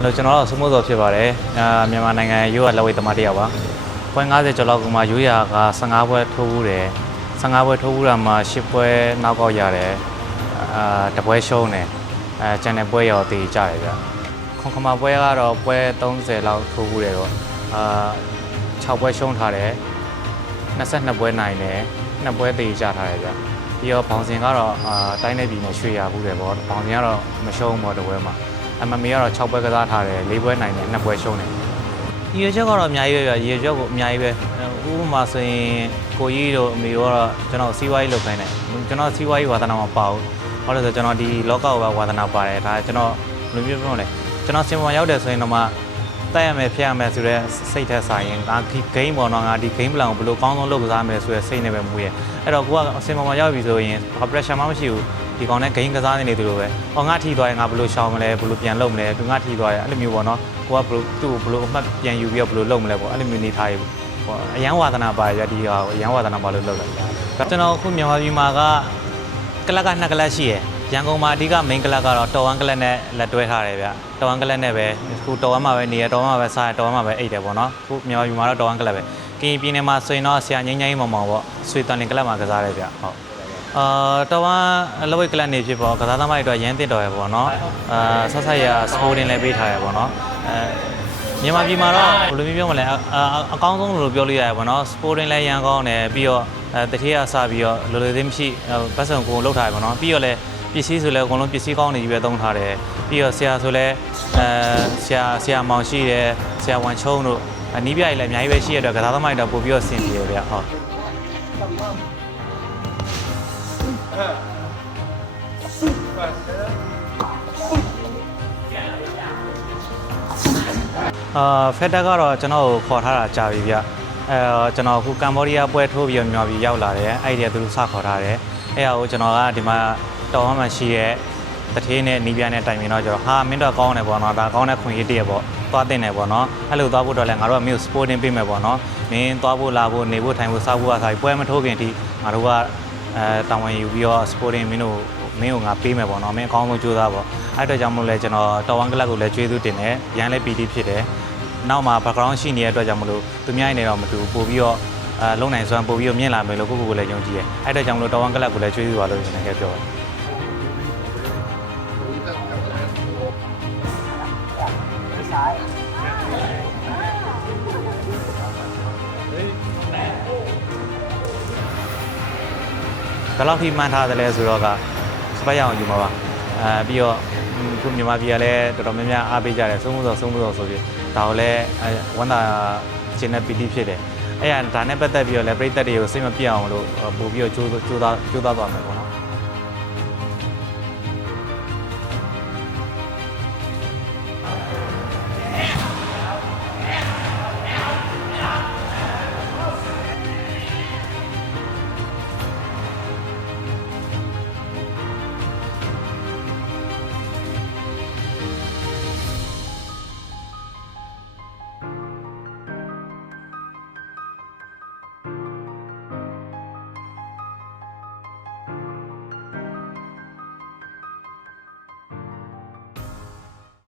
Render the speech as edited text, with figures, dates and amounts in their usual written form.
ကျွန်တော်တို့စမိုးစောဖြစ်ပါတယ်မြန်မာနိုင်ငံရိုးရလက်ဝဲသမားတယောက်ပါပွဲ90ကျော်လောက်ကမှရိုးရက15ပွဲထိုးဘူးတယ်15ပွဲထိုးဘူးတာမှာ10ပွဲနောက်ကောက်ရတယ်တပွဲရှုံးတယ်ကျန်တဲ့ပွဲရောတည်ကြတယ်ဗျခွန်ခမပွဲကတော့ပွဲ30လောက်ထိုးဘူးတယ်တော့6ပွဲရှုံးထားတယ်22ပွဲနိုင်တယ်2ပွဲတည်ကြထားတယ်ဗျပြီးတော့ဘောင်စင်ကတော့တိုင်းနေပြည်နယ်ရွှေရဘူးတယ်ပေါ့ဘောင်စင်ကတော့မရှုံးဘောတပွဲမှာMMA ကတော့6ပွဲကစားထားတယ်4ပွဲနိုင်တယ်2ပွဲရှုံးတယ်ရေချက်ကတော့အများကြီးပဲရေချက်ကိုအများကြီးပဲဥပမာဆိုရင်ကိုကြီးတို့အမေတို့ကတော့ကျွန်တော်စီးပွားရေးလုပ်ခိုင်းတယ်ကျွန်တော်စီးပွားရေးဝါသနာမပါဘူးဘာလို့လဲဆိုကျွန်တော်ဒီလောကကိုပဲဝါသနာပါတယ်ဒါကျွန်တော်ဘယ်လိုပြောလဲကျွန်တော်စင်ပေါ်ရောက်တယ်ဆိုရင်တော့မှတိုက်ရမယ်ဖျက်ရမယ်ဆိုတော့စိတ်ထက်ဆိုင်ရင်ငါဒီ game ပေါ်တော့ငါဒီ game plan ကိုဘယ်လိုကောင်းဆုံးလုပ်ကစားမယ်ဆိုရယ်စိတ်နဲ့ပဲမူရယ်အဲ့တော့ကိုကစင်ပေါ်မှာရောက်ပြီဆိုရင် pressure မှမရှိဘူးဒီကောင်နဲ့ game ကစားနေတယ်လို့ပဲ။ငါထီသွားရင်ငါဘယ်လိုရှောင်မလဲဘယ်လိုပြန်လုပ်မလဲသူငါထီသွားရင်အဲ့လိုမျိုးပေါ့နော်။ကိုကဘယ်လိုသူ့ကိုဘယ်လိုအမှတ်ပြန်ယူပြီးတော့ဘယ်လိုလုပ်မလဲပေါ့အဲ့လိုမျိုးနေထားရပေါ့။အရန်ဝါသနာပါရဒီဟာအရန်ဝါသနာပါလို့လုပ်လိုက်တာ။ကျွန်တော်အခုမြန်မာပြည်မှာကကလပ်က2ကလပ်ရှိရယ်။ရန်ကုန်မှာအဓိက main ကလပ်ကတော့တော်1ကလပ်နဲ့လက်တွဲထားတယ်ဗျ။တော်1ကလပ်နဲ့ပဲအခုတော်1မှာပဲနေရတော်1မှာပဲစားရတော်1မှာပဲအိတ်တယ်ပေါ့နော်။အခုမြန်မာပြည်မှာတော့တော်1ကလပ်ပဲ။ကရင်ပြည်နယ်မှာဆိုရင်တော့ဆရာငိမ့်ငိမ့်မောင်မောင်ပေါ့။ဆွေတန်လင်ကလပ်မှာကစားတယ်ဗျ။ဟုတ်တော်ကလဝိတ်ကလပ်နေဖြစ်ပေါ့ကစားသမားတွေအတွက်ရန်တစ်တော်ရပေါ့နော်ဆက်ဆက်ရစပိုးတင်လည်းပေးထားရပေါ့နော်မြန်မာပြည်မှာတော့ဘယ်လိုမျိုးပြောမလဲအကောင်းဆုံးလို့ပြောလို့ရတယ်ပေါ့နော်စပိုးတင်လည်းရန်ကောင်းတယ်ပြီးတော့တတိယစပြီးတော့လိုလိုသေးမရှိပတ်စံကိုလောက်ထားရပေါ့နော်ပြီးတော့လည်းပစ္စည်းဆိုလည်းအကုန်လုံးပစ္စည်းကောင်းနေကြီးပဲသုံးထားတယ်ပြီးတော့ဆရာဆိုလည်းဆရာမောင်ရှိတယ်ဆရာဝန်ချုံတို့နီးပြရည်လည်းအများကြီးပဲရှိရတော့ကစားသမားတွေတော့ပို့ပြီးတော့ဆင်ပြေတယ်ဗျဟုတ်ဖက်တာကတော့ကျွန်တော်ကိုခေါ်ထားတာကြာပြီဗျကျွန်တော်အခုကမ္ဘောဒီးယားပွဲထိုးပြီးမြန်မာပြည်ရောက်လာတယ်အဲ့ဒီကသူတို့စခေါ်ထားတယ်အဲ့ဒါကိုကျွန်တော်ကဒီမှာတော်မှရှိရဲ့တထေးနဲ့နီးပြနဲ့တိုင်ပင်တော့ကျွန်တော်ဟာမင်းတော့ကောင်းတယ်ပေါ့နော်ဒါကောင်းတဲ့ခွင့်ရတည်းပေါ့သွားတင်တယ်ပေါ့နော်အဲ့လိုသွားဖို့တော့လဲငါတို့ကမင်းကို supporting ပေးမယ်ပေါ့နော်မင်းသွားဖို့လာဖို့နေဖို့ထိုင်ဖို့စားဖို့အစားပွဲမထိုးခင်အထိငါတို့ကတာဝန်ယူပြီးတော့ supporting မင်းကိုငါပေးမယ်ပေါ့နော်မင်းအကောင်းဆုံးကြိုးစားပေါ့အဲ့အတွက်ကြောင့်မို့လဲကျွန်တော်တော်1ကလပ်ကိုလည်းကျွေးသူတင်တယ်ရန်လည်း PT ဖြစ်တယ်နောက်မှာ background ရှိနေတဲ့အတွက်ကြောင့်မလို့သူများနေတော့မတူပို့ပြီးတော့လုံနိုင်စွမ်းပို့ပြီးတော့မြင်လာမယ်လို့ကိုလည်းယုံကြည်တယ်အဲ့အတွက်ကြောင့်မလို့တော်1ကလပ်ကိုလည်းကျွေးသူပါလို့ကျွန်တော်ပြောတယ်ဘယ်လောက်ထိမှန်းထားတယ်လဲဆိုတော့ကစပတ်ရအောင်ယူမှာပါပြီးတော့ခုမြန်မာပြည်ကလည်းတော်တော်များများအားပေးကြတယ်ဆုံးမှုစောဆိုပြီးဒါကိုလည်းဝန်တာခြင်းနဲ့ပီတိဖြစ်တယ်အဲ့ဒါနဲ့ပတ်သက်ပြီးတော့လည်းပြည်သက်တွေကိုစိတ်မပြတ်အောင်လို့ပို့ပြီးတော့ကြိုးစားသွားမယ်ပေါ့